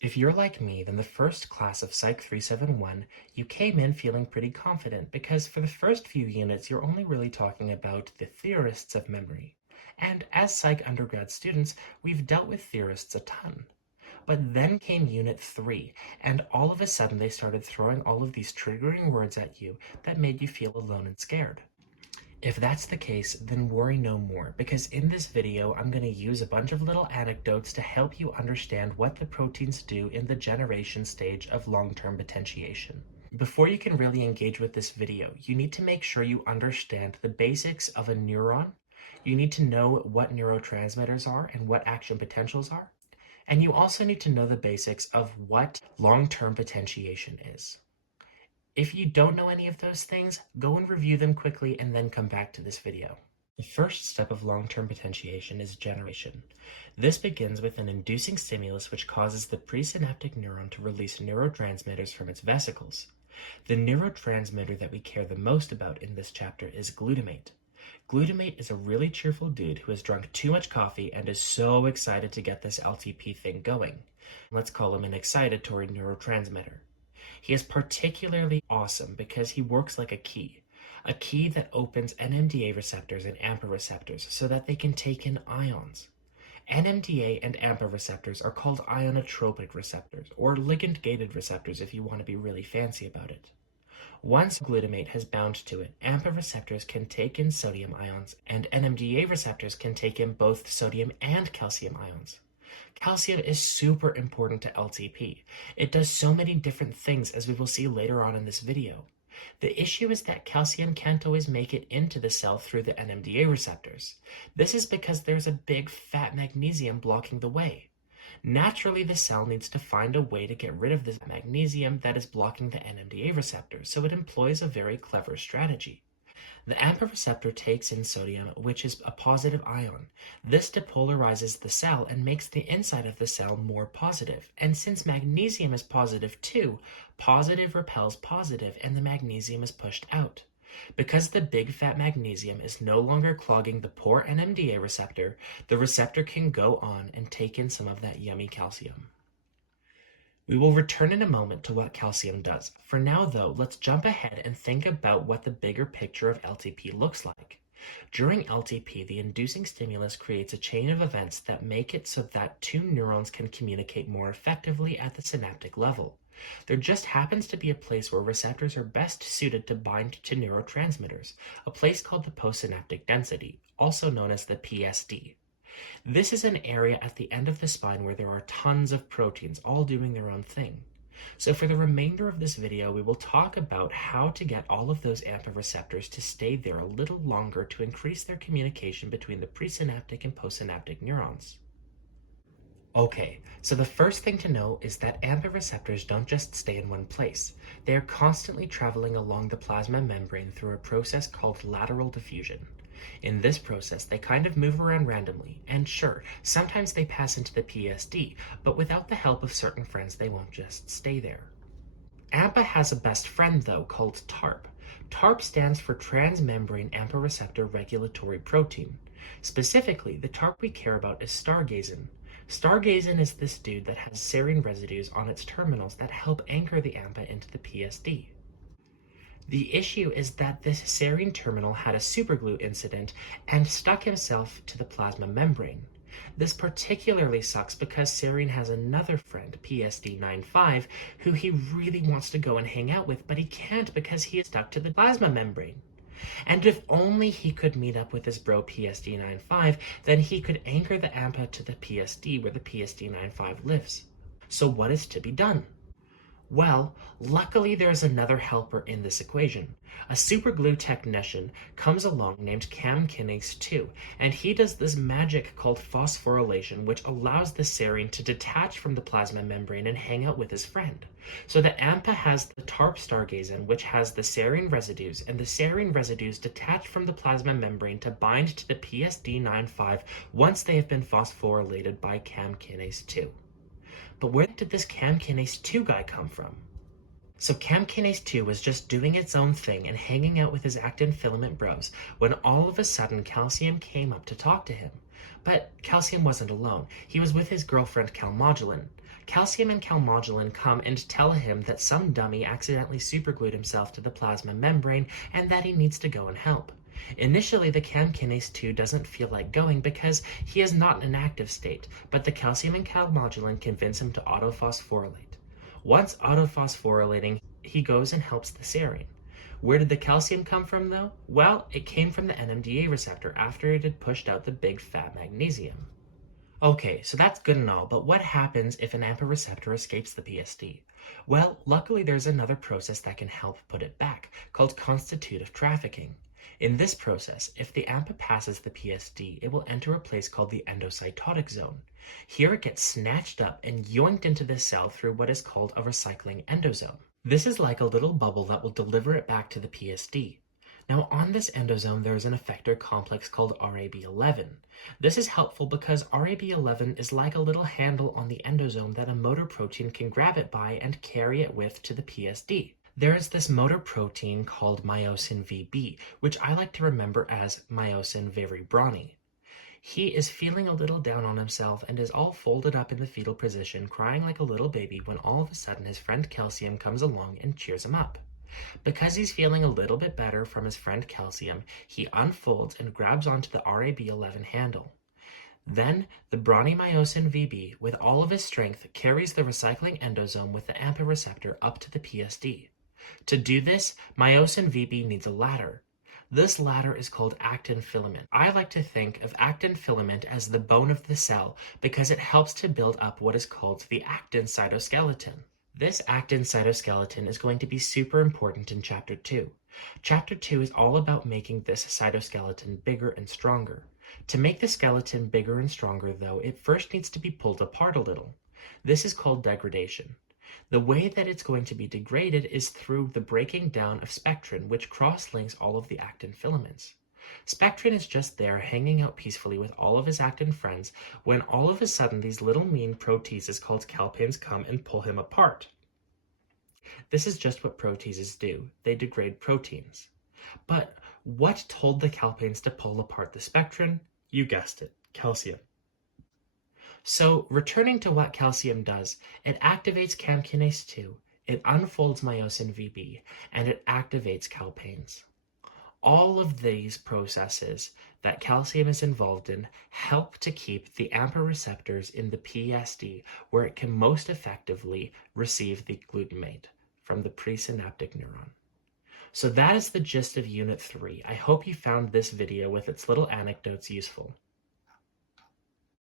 If you're like me, then the first class of Psych 371, you came in feeling pretty confident because for the first few units you're only really talking about the theorists of memory. And as Psych undergrad students, we've dealt with theorists a ton. But then came Unit 3, and all of a sudden they started throwing all of these triggering words at you that made you feel alone and scared. If that's the case, then worry no more, because in this video I'm going to use a bunch of little anecdotes to help you understand what the proteins do in the generation stage of long-term potentiation. Before you can really engage with this video, you need to make sure you understand the basics of a neuron. You need to know what neurotransmitters are and what action potentials are. And you also need to know the basics of what long-term potentiation is. If you don't know any of those things, go and review them quickly and then come back to this video. The first step of long-term potentiation is generation. This begins with an inducing stimulus which causes the presynaptic neuron to release neurotransmitters from its vesicles. The neurotransmitter that we care the most about in this chapter is glutamate. Glutamate is a really cheerful dude who has drunk too much coffee and is so excited to get this LTP thing going. Let's call him an excitatory neurotransmitter. He is particularly awesome because he works like a key that opens NMDA receptors and AMPA receptors so that they can take in ions. NMDA and AMPA receptors are called ionotropic receptors, or ligand-gated receptors if you want to be really fancy about it. Once glutamate has bound to it, AMPA receptors can take in sodium ions, and NMDA receptors can take in both sodium and calcium ions. Calcium is super important to LTP. It does so many different things, as we will see later on in this video. The issue is that calcium can't always make it into the cell through the NMDA receptors. This is because there's a big fat magnesium blocking the way. Naturally, the cell needs to find a way to get rid of this magnesium that is blocking the NMDA receptors, so it employs a very clever strategy. The AMPA receptor takes in sodium, which is a positive ion. This depolarizes the cell and makes the inside of the cell more positive. And since magnesium is positive too, positive repels positive and the magnesium is pushed out. Because the big fat magnesium is no longer clogging the poor NMDA receptor, the receptor can go on and take in some of that yummy calcium. We will return in a moment to what calcium does. For now, though, let's jump ahead and think about what the bigger picture of LTP looks like. During LTP, the inducing stimulus creates a chain of events that make it so that two neurons can communicate more effectively at the synaptic level. There just happens to be a place where receptors are best suited to bind to neurotransmitters, a place called the postsynaptic density, also known as the PSD. This is an area at the end of the spine where there are tons of proteins all doing their own thing. So for the remainder of this video, we will talk about how to get all of those AMPA receptors to stay there a little longer to increase their communication between the presynaptic and postsynaptic neurons. Okay, so the first thing to know is that AMPA receptors don't just stay in one place. They are constantly traveling along the plasma membrane through a process called lateral diffusion. In this process, they kind of move around randomly, and sure, sometimes they pass into the PSD, but without the help of certain friends, they won't just stay there. AMPA has a best friend, though, called TARP. TARP stands for Transmembrane AMPA Receptor Regulatory Protein. Specifically, the TARP we care about is stargazin. Stargazin is this dude that has serine residues on its terminals that help anchor the AMPA into the PSD. The issue is that this serine terminal had a superglue incident and stuck himself to the plasma membrane. This particularly sucks because serine has another friend, PSD95, who he really wants to go and hang out with, but he can't because he is stuck to the plasma membrane. And if only he could meet up with his bro PSD95, then he could anchor the AMPA to the PSD where the PSD95 lives. So what is to be done? Well, luckily there's another helper in this equation. A superglue technician comes along named CAM kinase 2, and he does this magic called phosphorylation, which allows the serine to detach from the plasma membrane and hang out with his friend. So the AMPA has the TARP stargazin, which has the serine residues, and the serine residues detach from the plasma membrane to bind to the PSD95 once they have been phosphorylated by CAM kinase 2. But where did this CAM kinase 2 guy come from? So CAM kinase 2 was just doing its own thing and hanging out with his actin filament bros when all of a sudden calcium came up to talk to him. But calcium wasn't alone. He was with his girlfriend calmodulin. calcium and calmodulin come and tell him that some dummy accidentally superglued himself to the plasma membrane and that he needs to go and help. Initially, the cam kinase 2 doesn't feel like going because he is not in an active state, but the calcium and calmodulin convince him to autophosphorylate. Once autophosphorylating, he goes and helps the serine. Where did the calcium come from, though? Well, it came from the NMDA receptor after it had pushed out the big fat magnesium. Okay, so that's good and all, but what happens if an AMPA receptor escapes the PSD? Well, luckily there's another process that can help put it back, called constitutive trafficking. In this process, if the AMPA passes the PSD, it will enter a place called the endocytotic zone. Here it gets snatched up and yoinked into the cell through what is called a recycling endosome. This is like a little bubble that will deliver it back to the PSD. Now on this endosome there is an effector complex called RAB11. This is helpful because RAB11 is like a little handle on the endosome that a motor protein can grab it by and carry it with to the PSD. There is this motor protein called myosin VB, which I like to remember as myosin verebroni. He is feeling a little down on himself and is all folded up in the fetal position, crying like a little baby when all of a sudden his friend Calcium comes along and cheers him up. Because he's feeling a little bit better from his friend Calcium, he unfolds and grabs onto the RAB11 handle. Then, the brawny myosin VB, with all of his strength, carries the recycling endosome with the AMPA receptor up to the PSD. To do this, myosin VB needs a ladder. This ladder is called actin filament. I like to think of actin filament as the bone of the cell because it helps to build up what is called the actin cytoskeleton. This actin cytoskeleton is going to be super important in Chapter 2. Chapter 2 is all about making this cytoskeleton bigger and stronger. To make the skeleton bigger and stronger, though, it first needs to be pulled apart a little. This is called degradation. The way that it's going to be degraded is through the breaking down of spectrin, which cross-links all of the actin filaments. Spectrin is just there hanging out peacefully with all of his actin friends when all of a sudden these little mean proteases called calpains come and pull him apart. This is just what proteases do. They degrade proteins. But what told the calpains to pull apart the spectrin? You guessed it, calcium. So, returning to what calcium does, it activates cam kinase 2, it unfolds myosin VB, and it activates calpains. All of these processes that calcium is involved in help to keep the AMPA receptors in the PSD where it can most effectively receive the glutamate from the presynaptic neuron. So that is the gist of Unit 3. I hope you found this video with its little anecdotes useful.